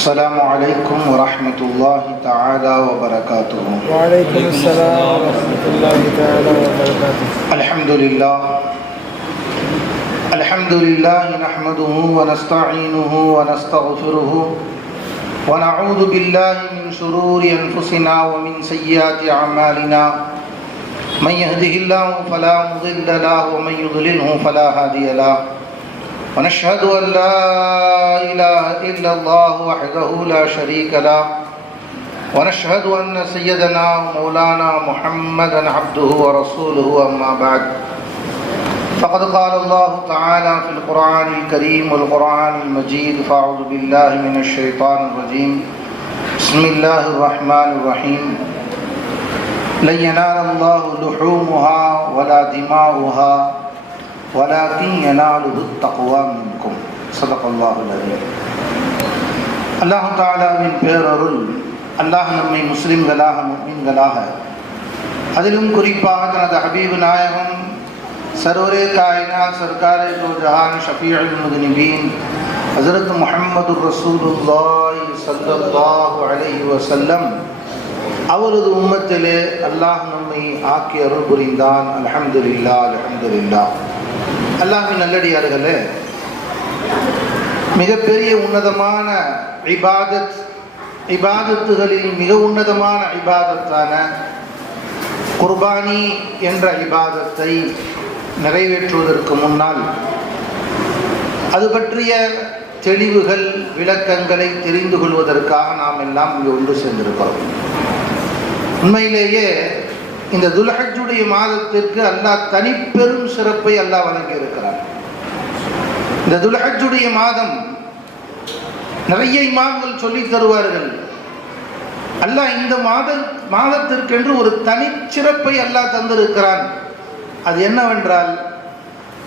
السلام عليكم ورحمة الله تعالى وبركاته. وعليكم السلام ورحمة الله تعالى وبركاته. الحمد لله. الحمد لله نحمده ونستعينه ونستغفره ونعوذ بالله من شرور أنفسنا ومن سيئات أعمالنا. من يهده الله فلا مضل له ومن يضلله فلا هادي له. ونشهد أن لا إله إلا الله وحده لا شريك له. ونشهد أن سيدنا ومولانا محمدا عبده ورسوله أما بعد. فقد قال الله تعالى في القرآن الكريم والقرآن المجيد. فأعوذ بالله من الشيطان الرجيم. بسم الله الرحمن الرحيم. لن ينال الله لحومها ولا دماؤها. ولكن يناله التقوى منكم صدق الله العظيم அல்லாஹ் தாலாவின் பேரருள் அல்லாஹ் நம்மை முஸ்லிம்களாக முஸ்லிம்களாக அதிலும் குறிப்பாக தனது ஹபீபு நாயகம் சரோரே காயினா சர்க்காரே தோ ஜஹான் ஷஃபீல் முதுனிபீன் ஹசரத் முஹம்மது ரசூலுல்லாஹி ஸல்லல்லாஹு அலைஹி வஸல்லம் அவரது உம்மத்திலே அல்லாஹ் நம்மை ஆக்கி அருள் புரிந்தான் அல்ஹம்துலில்லா அல்ஹம்துலில்லா அல்லாஹ்வின் நல்லடியார்களே மிகப்பெரிய உன்னதமான இபாதத் இபாதத்துகளில் மிக உன்னதமான இபாதத்தான குர்பானி என்ற இபாதத்தை நிறைவேற்றுவதற்கு முன்னால் அது பற்றிய தெளிவுகள் விளக்கங்களை தெரிந்து கொள்வதற்காக நாம் எல்லாம் இங்கே ஒன்று சேர்ந்திருக்கிறோம். உண்மையிலேயே இந்த துல்ஹஜுடைய மாதத்திற்கு அல்லாஹ் தனிப்பெரும் சிறப்பை அல்லாஹ் வழங்கியிருக்கிறார் இந்த துல்ஹஜுடைய மாதம் நிறைய இமாம்கள் சொல்லி தருவார்கள். அல்லாஹ் இந்த மாத மாதத்திற்கென்று ஒரு தனிச்சிறப்பை அல்லாஹ் தந்திருக்கிறான். அது என்னவென்றால்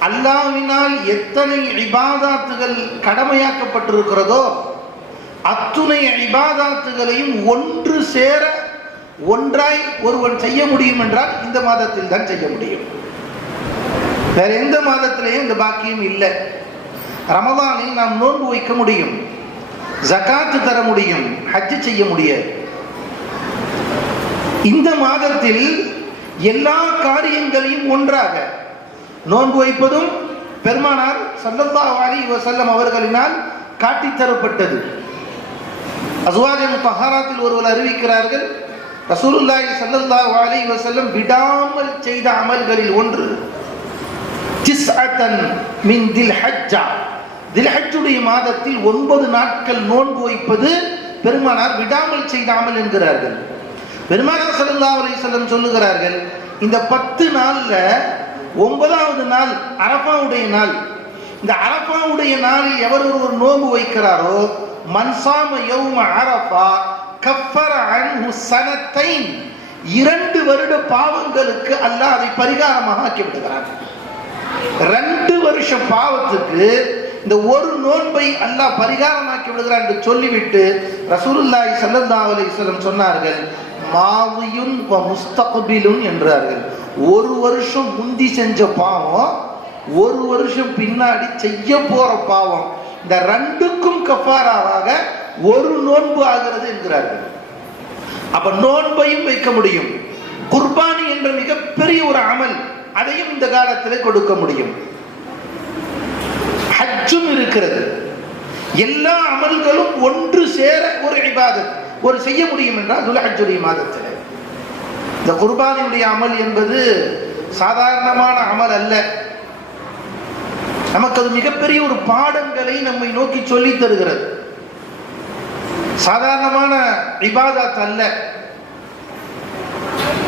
அல்லாவினால் எத்தனை இபாதாத்துகள் கடமையாக்கப்பட்டிருக்கிறதோ அத்துணை இபாதாத்துகளையும் ஒன்று சேர ஒன்றாய் ஒருவன் செய்ய முடியும் என்றால் இந்த மாதத்தில் தான் செய்ய முடியும். வேற எந்த மாதத்திலையும் இந்த பாக்கியம் இல்லை. ரமதானில் நாம் நோன்பு வைக்க முடியும். ஜகாத்து தர முடியும். ஹஜ்ஜு செய்ய முடியாது. இந்த மாதத்தில் எல்லா காரியங்களையும் ஒன்றாக நோன்பு வைப்பதும் பெருமானார் சல்லல்லா அலைஹி வசல்லம் அவர்களினால் காட்டித் தரப்பட்டது அஸ்வாஜன் பஹாராத்தில் ஒருவர் அறிவிக்கிறார்கள் ரசூலுல்லாஹி ஸல்லல்லாஹு அலைஹி வஸல்லம் விடாமல் செய்த அமல்களில் ஒன்று திஸ்அத்தன் மின் தில் ஹஜ்ஜா தில்ஹஜ்ஜுடைய மாதத்தில் ஒன்பது நாட்கள் நோன்பு வைப்பது பெருமானார் விடாமல் செய்த அமல் என்கிறார்கள். பெருமானார் ஸல்லல்லாஹு அலைஹி வஸல்லம் சொல்லுகிறார்கள் இந்த பத்து நாளில் ஒன்பதாவது நாள் அரபாவுடைய நாள். இந்த அரபாவுடைய நாளில் எவர் ஒருவர் நோன்பு வைக்கிறாரோ? மன்சாம யௌம அரபா கஃபர அன்ஹு சனத்தைன். இரண்டு வருட பாவங்களுக்கு அல்லாஹ் அதை பரிகாரமாக ஆக்கி விடுகிறார் ரெண்டு வருஷம் பாவத்துக்கு இந்த ஒரு நோன்பை அல்லாஹ் பரிகாரமாக்கி விடுகிறான் என்று சொல்லிவிட்டு ரசூலுல்லாய் சல்லல்லா அலைஹி சொன்னார்கள் மாவியும் வ என்றார்கள். ஒரு வருஷம் முந்தி செஞ்ச பாவம் ஒரு வருஷம் பின்னாடி செய்ய போற பாவம். இந்த ரெண்டுக்கும் கஃபாராவாக ஒரு நோன்பு ஆகிறது என்கிறார்கள். அப்ப நோன்பையும் வைக்க முடியும். குர்பானி என்ற மிகப்பெரிய ஒரு அமல் அதையும் இந்த காலத்தில் கொடுக்க முடியும். ஹஜ்ஜும் இருக்கிறது. எல்லா அமல்களும் ஒன்று சேர ஒரு இபாதத். ஒரு செய்ய முடியும் என்றால் துலஹஜுடைய மாதத்தில் இந்த குர்பானியுடைய அமல் என்பது சாதாரணமான அமல் அல்ல. நமக்கு அது மிகப்பெரிய ஒரு பாடங்களை நம்மை நோக்கி சொல்லி தருகிறது. சாதாரணமான இபாதத் அல்ல.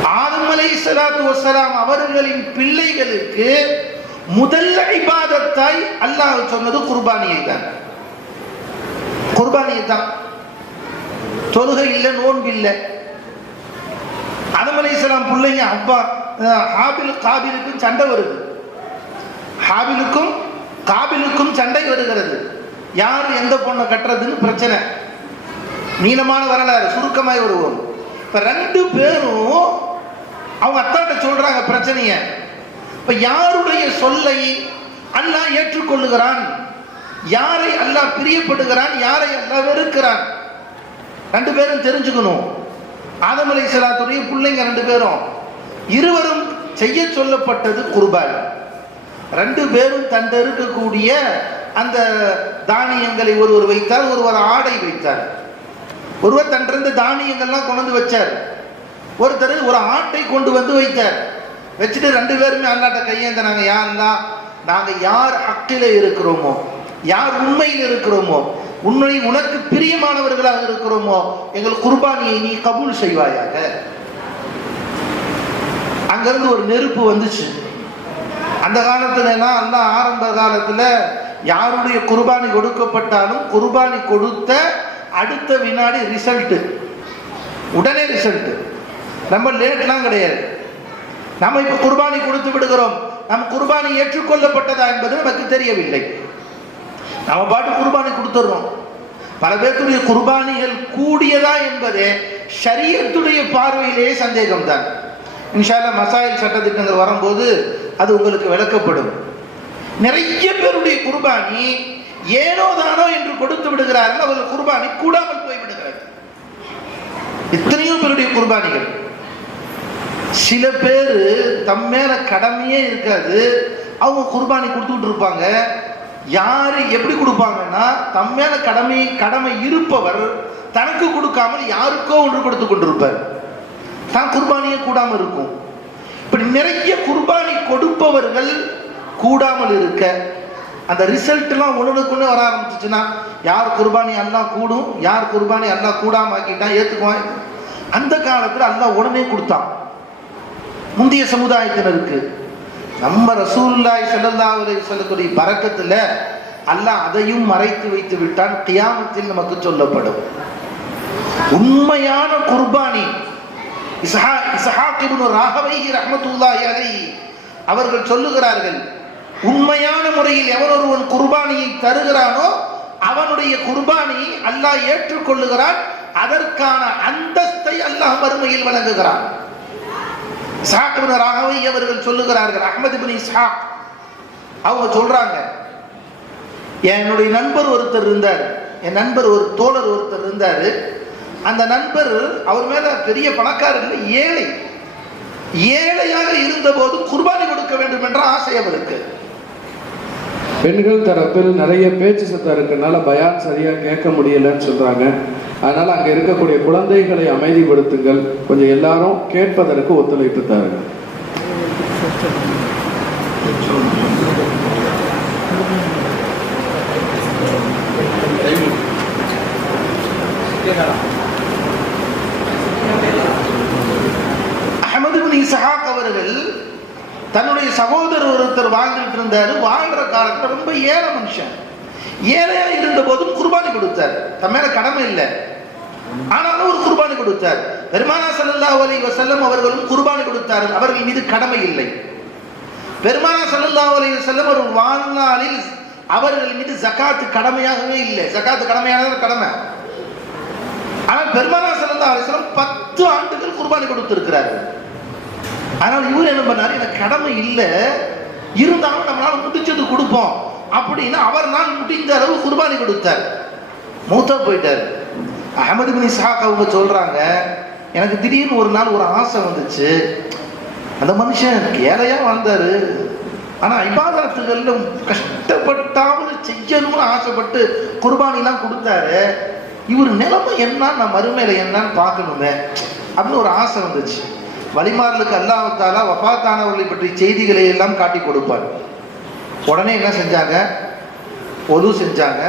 ஆதம் அலை சலாத்து வசலாம் அவர்களின் பிள்ளைகளுக்கு முதல் இபாதத்தாய் அல்லாஹ் சொன்னது குர்பானியை தான். குர்பானியை தான். தொழுகை இல்லை நோன்பு இல்லை. ஆதம் அலை சலாம் பிள்ளைங்க அப்பா ஹாபில் காபிலுக்கும் சண்டை வருது. ஹாபிலுக்கும் காபிலுக்கும் சண்டை வருகிறது. யார் எந்த பொண்ணை கட்டுறதுன்னு பிரச்சனை. நீளமான வரலாறு சுருக்கமாய் வருவோம். இப்ப ரெண்டு பேரும் அவங்க அத்தாட்ட சொல்றாங்க பிரச்சனைய. இப்ப யாருடைய சொல்லை அல்லாஹ் ஏற்றுக்கொள்ளுகிறான்? யாரை அல்லாஹ் பிரியப்படுகிறான்? யாரை அல்லாஹ் வெறுக்கிறான்? ரெண்டு பேரும் தெரிஞ்சுக்கணும். ஆதம் அலை சலாத்துடைய பிள்ளைங்க ரெண்டு பேரும். இருவரும் செய்ய சொல்லப்பட்டது குர்பான். ரெண்டு பேரும் தந்திருக்கக்கூடிய அந்த தானியங்களை ஒருவர் வைத்தார் ஒருவர் ஆடை வைத்தார். ஒருவர் தன்றிருந்து தானியங்கள்லாம் கொண்டு வந்து வச்சார். ஒருத்தர் ஒரு ஆட்டை கொண்டு வந்து வைத்தார். வச்சுட்டு ரெண்டு பேருமே அல்லாட்ட கையேந்தினாங்க யாரெல்லாம் நாங்க யார் அக்கில இருக்கிறோமோ யார் உண்மையில் இருக்கிறோமோ உண்மை உனக்கு பிரியமானவர்களாக இருக்கிறோமோ எங்கள் குர்பானியை நீ கபூல் செய்வாயாக. அங்கிருந்து ஒரு நெருப்பு வந்துச்சு. அந்த காலத்துல அந்த ஆரம்ப காலத்துல யாருடைய குர்பானி கொடுக்கப்பட்டாலும் குர்பானி கொடுத்த அடுத்த வினாடி ரிசல்ட்டு உடனே ரிசல்ட்டு நம்ம லேட்லாம் கிடையாது. நம்ம இப்போ குர்பானி கொடுத்து விடுகிறோம். நம் குர்பானி ஏற்றுக்கொள்ளப்பட்டதா என்பது நமக்கு தெரியவில்லை. நம்ம பாட்டு குர்பானி கொடுத்துட்றோம். பல பேருக்குரிய குர்பானிகள் கூடியதா என்பதே சரியத்துடைய பார்வையிலேயே சந்தேகம் தான் இன்ஷால்லா மசாயில் சட்டத்திட்டங்கள் வரும்போது அது உங்களுக்கு விளக்கப்படும். நிறைய பேருடைய குர்பானி ஏனோ தானோ என்று கொடுத்து விடுகிறார்கள். அவர்கள் குர்பானி கூடாமல் போய் விடுகிறது இத்தனையோ பேருடைய குர்பானிகள். சில பேர் தம் மேல கடமையே இருக்காது. அவங்க குர்பானி கொடுத்துட்டு இருப்பாங்க. யாரு எப்படி கொடுப்பாங்கன்னா தம் மேல கடமை கடமை இருப்பவர் தனக்கு கொடுக்காமல் யாருக்கோ ஒன்று கொடுத்து கொண்டிருப்பார். தான் குர்பானியே கூடாமல் இருக்கும். இப்படி நிறைய குர்பானி கொடுப்பவர்கள் கூடாமல் இருக்க அந்த ரிசல்ட்லாம் ஒன்றுக்குன்னு வர ஆரம்பிச்சிச்சுன்னா யார் குர்பானி அல்லா கூடும் யார் குர்பானி அல்லா கூடாம ஆக்கிட்டான் ஏத்துக்குவான்? அந்த காலத்தில் அல்லா உடனே கொடுத்தான். முந்தைய சமுதாயத்தினருக்கு நம்ம ரசூல்லாய் ஸல்லல்லாஹு சொல்லக்கூடிய பறக்கத்தில் அல்லாஹ் அதையும் மறைத்து வைத்து விட்டான். கியாமத்தில் நமக்கு சொல்லப்படும். உண்மையான குர்பானி இசஹா இஸ்ஹாக் இப்னு ராகவை ரஹ்மத்துல்லாஹி அவர்கள் சொல்லுகிறார்கள் உண்மையான முறையில் எவன் ஒருவன் குர்பானியை தருகிறானோ அவனுடைய குர்பானியை அல்லாஹ் ஏற்றுக்கொள்ளுகிறான். அதற்கான அந்தஸ்தை அல்லாஹ் மறுமையில் வழங்குகிறான். இஸ்ஹாக் ராகவை அவர்கள் சொல்லுகிறார்கள் அகமது இப்னு இஸ்ஹாக். அவங்க சொல்றாங்க என்னுடைய நண்பர் ஒருத்தர் இருந்தார் என் நண்பர் ஒரு தோழர் ஒருத்தர் இருந்தார். அந்த நண்பர் அவர் மேல பெரிய பணக்காரர் இல்லை ஏழை. ஏழையாக இருந்தபோது குர்பானி கொடுக்க வேண்டும் என்ற ஆசை அவருக்கு. பெண்கள் தரப்பில் நிறைய பேச்சு சத்தம் இருக்கனால பயான் சரியாக கேட்க முடியலன்னு சொல்கிறாங்க அதனால் அங்கே இருக்கக்கூடிய குழந்தைகளை அமைதிப்படுத்துங்கள். கொஞ்சம் எல்லாரும் கேட்பதற்கு ஒத்துழைப்பு தாருங்கள் அஹமது பின் இஸ்ஹாக் அவர்கள் தன்னுடைய சகோதரர் ஒருத்தர் வாழ்கிற காலத்தில் வாழ்ற ரொம்ப ஏழை மனுஷன். ஏழையா இருந்த போதும் குர்பானி கொடுத்தார். தன் மேல கடமை இல்லை. ஆனாலும் ஒரு குர்பானி கொடுத்தார். பெருமானா சல்லா அலி வசல்லம் அவர்களும் குர்பானி கொடுத்தார்கள். அவர்கள் மீது கடமை இல்லை. பெருமானா சல்லா அலி வசல்லம் ஒரு வாழ்நாளில் அவர்கள் மீது ஜக்காத்து கடமையாகவே இல்லை. ஜக்காத்து கடமையானது கடமை. ஆனால் பெருமானா சல்லா அலிஸ்லம் பத்து ஆண்டுகள் குர்பானி கொடுத்திருக்கிறார்கள். ஆனால் இவர் என்ன பண்ணாரு? எனக்கு கடமை இல்லை. இருந்தாலும் நம்மளால முடிச்சது கொடுப்போம். அப்படின்னு அவர் தான் முடிந்த அளவு குர்பானி கொடுத்தார். மூத்தா போயிட்டார். அகமது பின் இஸ்ஹாக் அவங்க சொல்றாங்க எனக்கு திடீர்னு ஒரு நாள் ஒரு ஆசை வந்துச்சு. அந்த மனுஷன் ஏழையா வாழ்ந்தாரு. ஆனா இபாதத்துகள்ல கஷ்டப்பட்டாவது செய்யணும்னு ஆசைப்பட்டு குர்பானிலாம் கொடுத்தாரு. இவர் நிலைமை என்ன நான் மறுமையில என்னன்னு பார்க்கணுமே. அப்படின்னு ஒரு ஆசை வந்துச்சு. வழிமாறலுக்கு அல்லாஹாலா வஃபாத்தானவர்களை பற்றி செய்திகளை எல்லாம் காட்டி கொடுப்பார். உடனே என்ன செஞ்சாங்க? ஒது செஞ்சாங்க.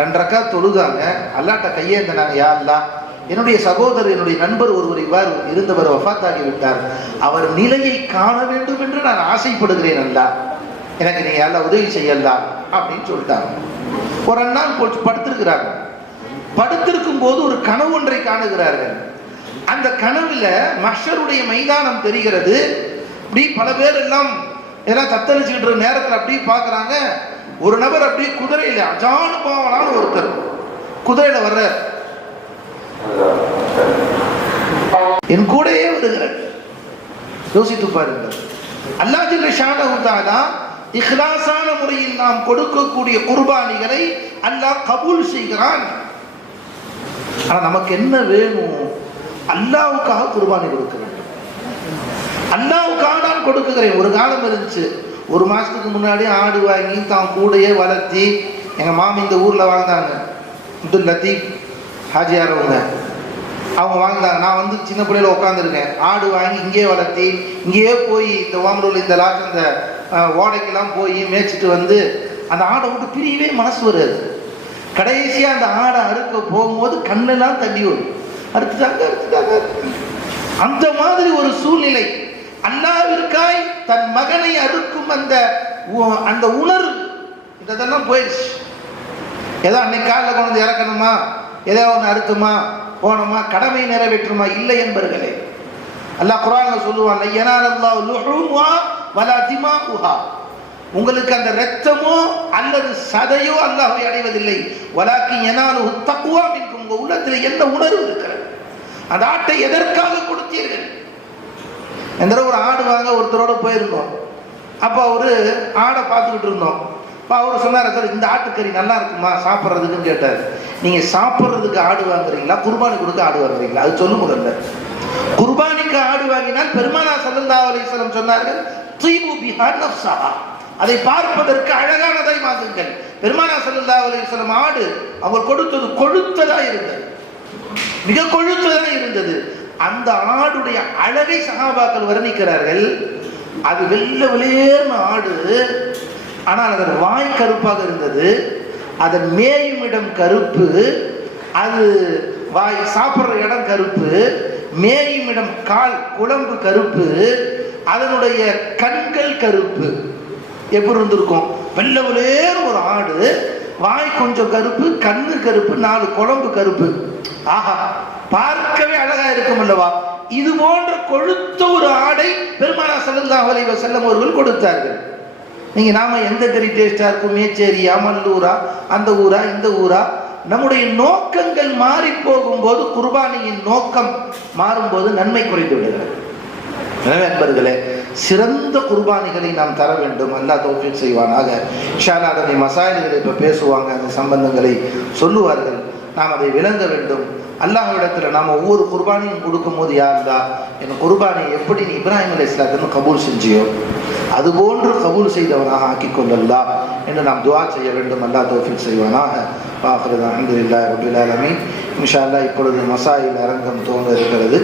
ரெண்டரக்கா தொழுதாங்க. அல்லாட்ட கையேந்தினாங்க யா அல்லா என்னுடைய சகோதரர் என்னுடைய நண்பர் ஒருவர் இவ்வாறு இருந்தவர் வஃபாத்தாகி விட்டார். அவர் நிலையை காண வேண்டும் என்று நான் ஆசைப்படுகிறேன் அல்லா எனக்கு நீ எல்லாம் உதவி செய்யலாம் அப்படின்னு சொல்லிட்டாங்க. ஒரு அண்ணா நாள் படுத்திருக்கிறாங்க. படுத்திருக்கும் போது ஒரு கனவு ஒன்றை காணுகிறார்கள். அந்த கனவுல மஷருடைய மைதானம் தெரிகிறது. இப்படி பல பேர் எல்லாம் எல்லாம் தத்தளிச்சுக்கிட்டு இருக்க நேரத்தில் அப்படியே பார்க்குறாங்க. ஒரு நபர் அப்படியே அஜானு அஜானுபாவனான ஒருத்தர் குதிரையில் வர்றார். என் கூடயே வருகிறார். யோசித்து பாருங்கள். அல்லாஹ் ஷானஹு தஆலா இஹ்லாஸான முறையில் நாம் கொடுக்கக்கூடிய குர்பானிகளை அல்லாஹ் கபூல் செய்கிறான். ஆனால் நமக்கு என்ன வேணும்? அல்லாவுக்காக குர்பானி கொடுக்க வேண்டும். அல்லாவுக்காக நான் கொடுக்குகிறேன். ஒரு காலம் இருந்துச்சு. ஒரு மாசத்துக்கு முன்னாடி ஆடு வாங்கி தான் கூடையே வளர்த்தி எங்க மாமி இந்த ஊர்ல வாழ்ந்தாங்க. முத்து லத்தீப் ஹாஜியார் அவங்க அவங்க வாழ்ந்தாங்க. நான் வந்து சின்ன பிள்ளையில உட்காந்துருக்கேன் ஆடு வாங்கி இங்கேயே வளர்த்தி இங்கேயே போய் இந்த ஓமரூல் இந்த லாட்சம் இந்த ஓடைக்கெல்லாம் போய் மேய்ச்சிட்டு வந்து அந்த ஆடை விட்டு பிரியவே மனசு வராது. கடைசியாக அந்த ஆடை அறுக்க போகும்போது கண்ணெல்லாம் தண்ணி வரும் அறுத்துட்டாங்க அறுத்துட்டாங்க அந்த மாதிரி ஒரு சூழ்நிலை அல்லாவிற்காய் தன் மகனை அறுக்கும் அந்த உ- அந்த உணர்வு இதெல்லாம் போயிடுச்சு. ஏதோ அன்னைக்கு காலில் கொண்டு வந்து இறக்கணுமா? ஏதோ ஒன்று அறுத்துமா? போனோமா கடமை நிறைவேற்றுமா? இல்லை என்பர்களே. அல்லாஹ் குரான் சொல்லுவான் "யனால அல்லாஹ் லுஹூமுஹா வலா உங்களுக்கு அந்த இரத்தமோ அல்லது சதையோ அல்லாஹ்வை அடைவதில்லை. வலாக்கி எனாலு தக்குவா மின்கும். உங்கள் உள்ளத்தில் என்ன உணர்வு இருக்கிறது? அந்த ஆட்டை எதற்காக கொடுத்தீர்கள்? எந்த தடவை ஒரு ஆடு வாங்க ஒருத்தரோட போயிருந்தோம். அப்போ அவரு ஆடை பார்த்துக்கிட்டு இருந்தோம். அப்போ அவர் சொன்னார் சார் இந்த ஆட்டுக்கறி நல்லா இருக்குமா? சாப்பிட்றதுக்குன்னு கேட்டார். நீங்க சாப்பிட்றதுக்கு ஆடு வாங்குறீங்களா? குர்பானி கொடுக்க ஆடு வாங்குறீங்களா? அது சொல்லு முதல்ல குர்பானிக்கு ஆடு வாங்கினால் பெருமானா சல்லல்லாஹு அலிஸ்வரம் சொன்னார்கள் தீபு பிஹார் நஃப்ஸஹா. அதை பார்ப்பதற்கு அழகானதை மாற்றுங்கள் பெருமானா சல்லல்லாஹு அலிஸ்வரம் ஆடு அவர் கொடுத்தது கொழுத்ததா இருந்தது. மிக கொழுத்ததாக இருந்தது. அந்த ஆடுடைய அழகை சகாபாக்கள் வர்ணிக்கிறார்கள். அது வெள்ள வெளியேறின ஆடு. ஆனால் அதன் வாய் கருப்பாக இருந்தது. அதன் மேயும் இடம் கருப்பு. அது வாய் சாப்பிட்ற இடம் கருப்பு. மேயும் இடம் கால் குழம்பு கருப்பு. அதனுடைய கண்கள் கருப்பு. எப்படி இருந்திருக்கும்? வெள்ளை வெளியேறு ஒரு ஆடு. வாய் கொஞ்சம் கருப்பு கண்ணு கருப்பு நாலு குழம்பு கருப்பு. ஆஹா பார்க்கவே அழகா இருக்கும் அல்லவா? இது போன்ற கொழுத்த ஒரு ஆடை பெருமானா ஸல்லல்லாஹு அலைஹி வஸல்லம் அவர்கள் கொடுத்தார்கள். நீங்க நாம எந்த கறி டேஸ்டா இருக்கும்? மேச்சேரியா மல்லூரா அந்த ஊரா இந்த ஊரா? நம்முடைய நோக்கங்கள் மாறி போகும்போது குர்பானியின் நோக்கம் மாறும்போது நன்மை குறைந்து விடுகிறது. எனவே அன்பர்களே சிறந்த குர்பானிகளை நாம் தர வேண்டும். அல்லா தௌஃபீக் செய்வானாக. இன்ஷால்லா அதனை மசாயல்களை இப்போ பேசுவாங்க அந்த சம்பந்தங்களை சொல்லுவார்கள். நாம் அதை விளங்க வேண்டும். அல்லாஹ்விடத்தில் நாம் ஒவ்வொரு குர்பானியும் கொடுக்கும்போது தான் என் குர்பானியை எப்படி நீ இப்ராஹிம் அலி இஸ்லாத்துன்னு கபூல் செஞ்சியோ? அதுபோன்று கபூல் செய்தவனாக ஆக்கி கொள்ளல்லா என்று நாம் துவா செய்ய வேண்டும். அல்லா தோஃபில் செய்வானாக. பாக்குறது அஹமதுல்லா ரபுல் இன்ஷா அல்லா இப்பொழுது மசாயில் அரங்கம் தோன்ற இருக்கிறது.